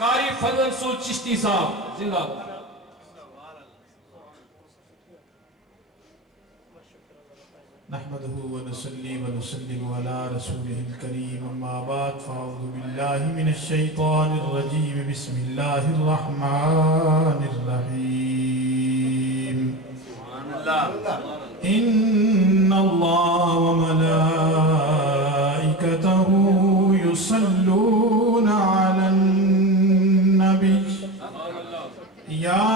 قاری فضل رسول چشتی صاحب زندہ باد. نحمده ونصلي ونسلم على رسوله الكريم أما بعد فأعوذ بالله من الشيطان الرجيم بسم الله الرحمن الرحيم إن الله وملائكته يصلون على النبي يا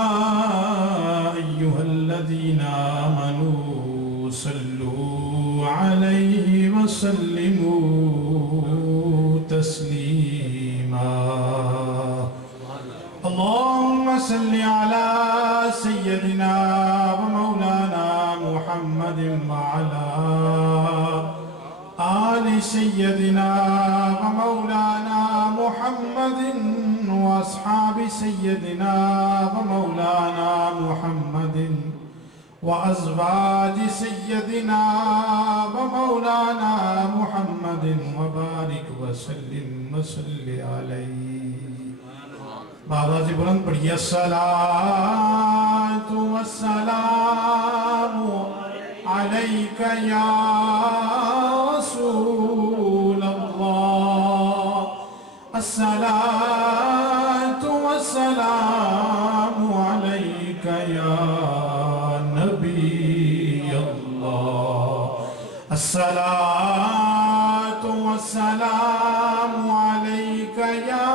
أيها الذين آمنوا صلوا عليه وسلموا تسليما اللهم صل على سيدنا ومولانا محمد وعلى آل سيدنا ومولانا محمد وأصحاب سيدنا ومولانا محمد وأزواج سيدنا ومولانا محمد وبارك وسلم وصل عليه. بابا جی بلند پڑھیے الصلاة والسلام عليك يا رسول الله الصلاة والسلام عليك يا نبي الله الصلاة والسلام عليك يا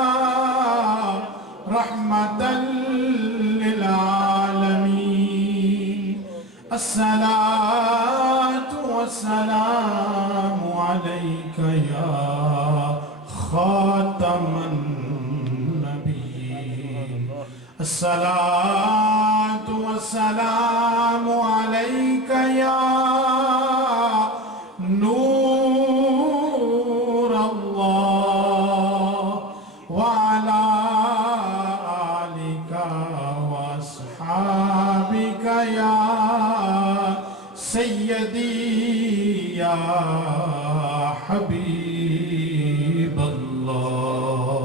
رحمة للعالمين الصلاة والسلام عليك يا خاتم النبيين الصلاة والسلام عليك يا نور الله وعلى آلك وأصحابك يا سيدي يا حبيب الله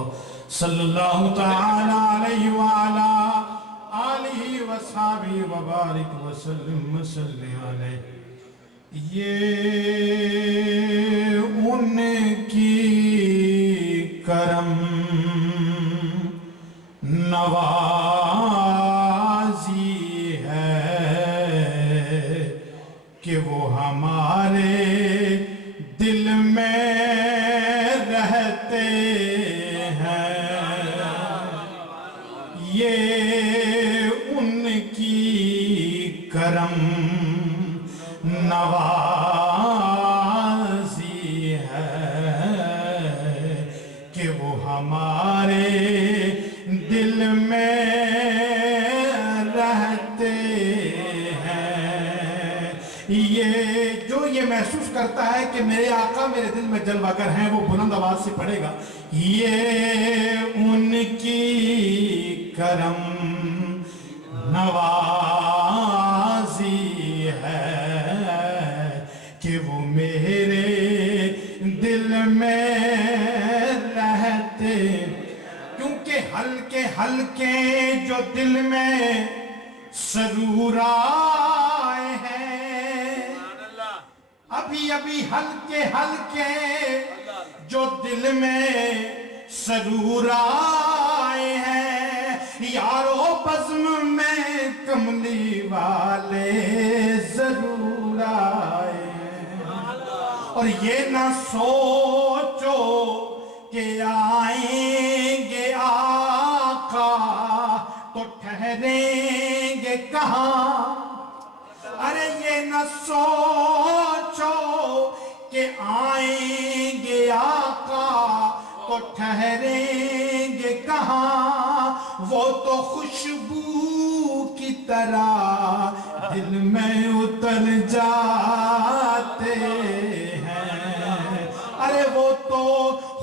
صلى الله تعالى عليه وعلى آلہ وصحابہ وبارک وسلم وسلم علیہ. یہ ان کی کرم نوازی ہے کہ وہ ہمارے دل میں رہتے ہیں. یہ ان کی کرم نوازی ہے کہ وہ ہمارے دل میں رہتے ہیں. یہ محسوس کرتا ہے کہ میرے آقا میرے دل میں جلوہ گر ہیں وہ بلند آواز سے پڑھے گا. یہ ان کی کرم نوازی ہے کہ وہ میرے دل میں رہتے. کیونکہ ہلکے ہلکے جو دل میں سرور آئے ہیں ابھی ابھی ہلکے ہلکے جو دل میں سرور آئے ہیں یارو بزم میں کملی والے ضرور آئے ہیں. اور یہ نہ سوچو کہ آئیں گے آقا تو ٹھہریں گے کہاں. ارے یہ نہ سوچو کہ آئیں گے آقا تو ٹھہریں گے کہاں. وہ تو خوشبو کی طرح دل میں اتر جاتے ہیں. ارے وہ تو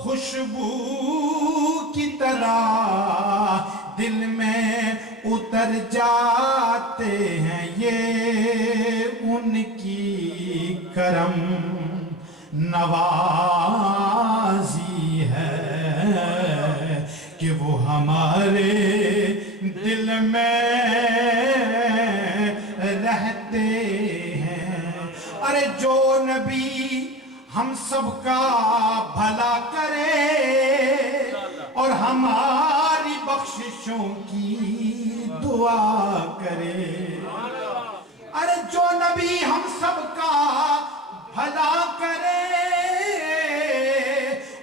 خوشبو کی طرح دل میں اتر جاتے ہیں. یہ ان کی کرم نوازی ہے کہ وہ ہمارے دل میں رہتے ہیں. ارے جو نبی ہم سب کا بھلا کرے اور ہماری بخششوں کی دعا کرے. ارے جو نبی ہم سب کا بھلا کرے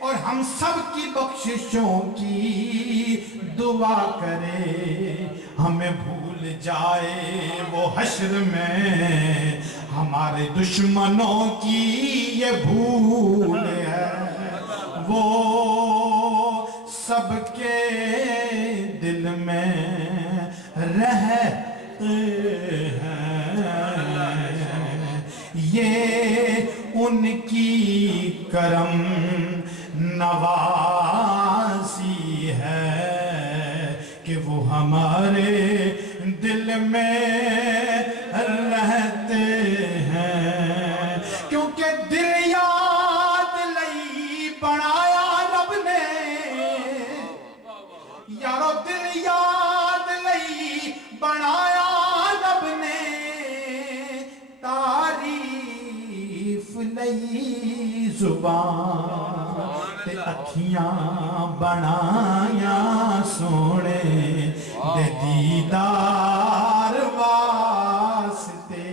اور ہم سب کی بخششوں کی دعا کرے. ہمیں بھول جائے وہ حشر میں ہمارے دشمنوں کی یہ بھول ہے. وہ سب کے دل میں رہتے ہیں. یہ ان کی کرم نوازی ہے کہ وہ ہمارے دل میں رہتے ہیں. کیونکہ دل یاد لئی بنایا رب نے یارو, دل یاد لئی بنایا رب نے, تعریف لئی زبان تے اکھیاں بنایا سونے دے دیدار واسطے.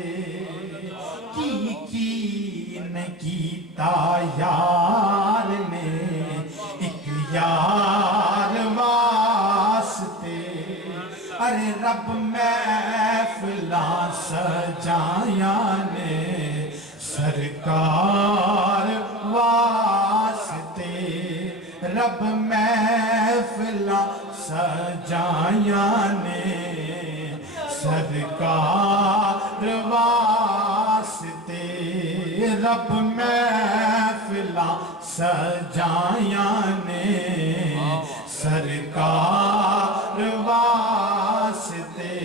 کی نے کیتا یار نے ایک یار واسطے. ارے رب محفلاں سجایا نے سرکار واسطے. رب محفلاں سجایا نے سرکار واسطے. رب محفلاں سجایا نے سرکار واسطے.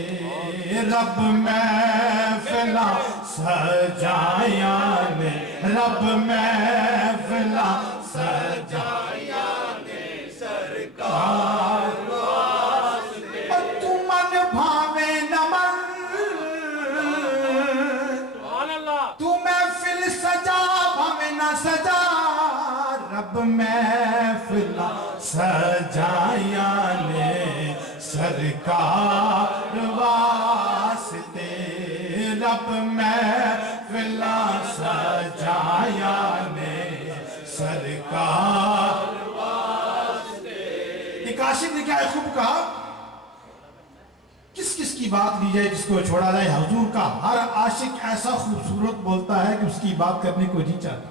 رب محفلاں سجایا نے رب محفلاں سجایا نے سرکار واسطے. اور تو من بھاوے نہ من تو محفل سجا بھاوے نہ سجا. رب محفلاں سجایا نے سرکار واسطے. رب محفلاں سجایا نے سرکار واسطے. ایک عاشق نے کیا خوب کہا, کس کس کی بات لی جائے جس کو چھوڑا جائے. حضور کا ہر عاشق ایسا خوبصورت بولتا ہے کہ اس کی بات کرنے کو جی چاہتا.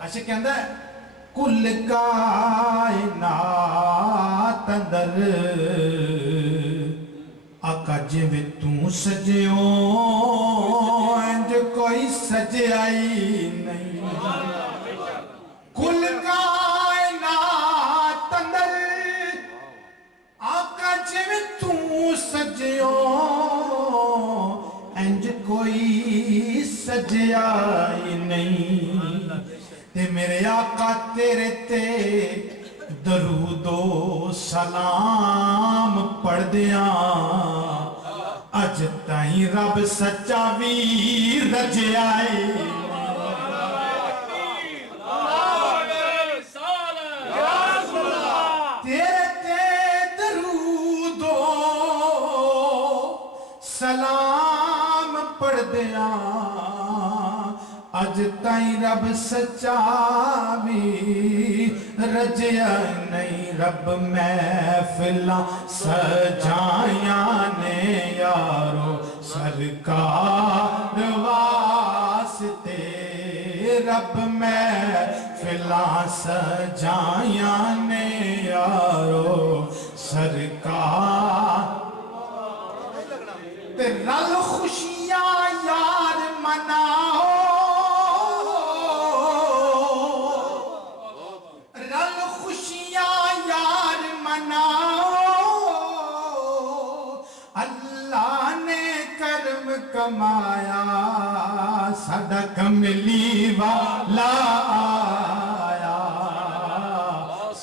عاشق کے اندر کل کائنات اندر آقا جویں تو سجیوں انج کوئی سجائی نہیں. کل کائنات اندر آقا جویں تو سجیوں انج کوئی سجائی نہیں. تے میرے آقا تیرے تے درود و سلام پڑھ دیاں اج تائیں رب سچا وی رجائے. تیرے تے درود و سلام پڑھ دیاں اج تائیں رب سچا بھی رجیا نہیں. رب محفلاں سجایا نے یارو سرکار واسطے. رب محفلاں سجایا نے یارو سرکار. تے رل خوشیاں یار مناؤ, اللہ نے کرم کمایا ساڈا کملی والا آیا.